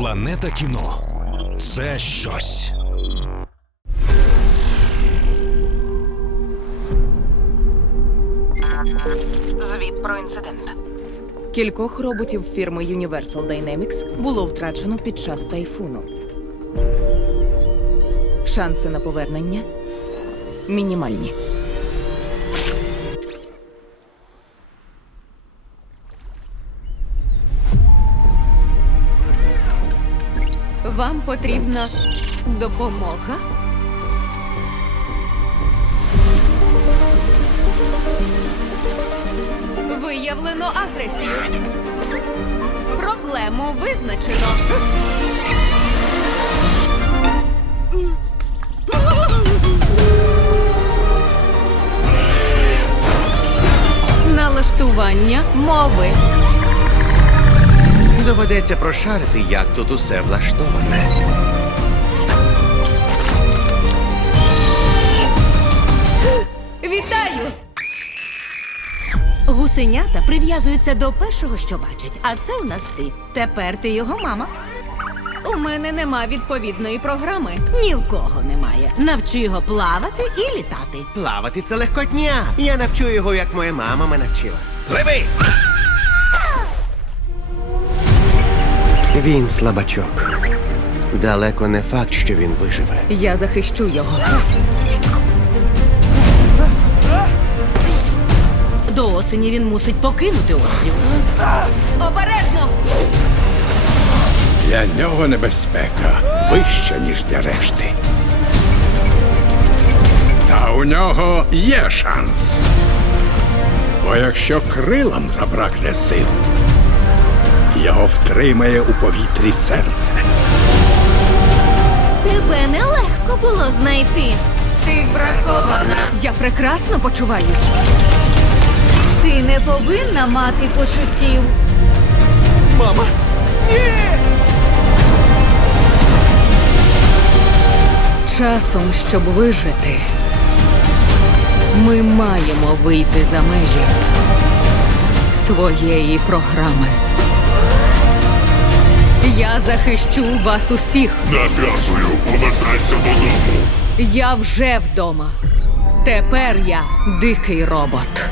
Планета кіно це щось. Звіт про інцидент. Кількох роботів фірми Universal Dynamics було втрачено під час тайфуну. Шанси на повернення мінімальні. Вам потрібна допомога? Виявлено агресію. Проблему визначено. Налаштування мови. Доведеться прошарити, як тут усе влаштоване. Вітаю! Гусенята прив'язуються до першого, що бачать, а це у нас ти. Тепер ти його мама. У мене нема відповідної програми. Ні в кого немає. Навчу його плавати і літати. Плавати це легкотня. Я навчу його, як моя мама мене навчила. Пливи! Він слабачок. Далеко не факт, що він виживе. Я захищу його. До осені він мусить покинути острів. Обережно! Для нього небезпека вища, ніж для решти. Та у нього є шанс. Бо якщо крилам забракне сил. Його втримає у повітрі серце. Тебе нелегко було знайти. Ти бракована. Я прекрасно почуваюсь. Ти не повинна мати почуттів. Мама. Ні! Часом, щоб вижити, ми маємо вийти за межі своєї програми. Я захищу вас усіх. Наказую, повертайся додому. Я вже вдома. Тепер я дикий робот.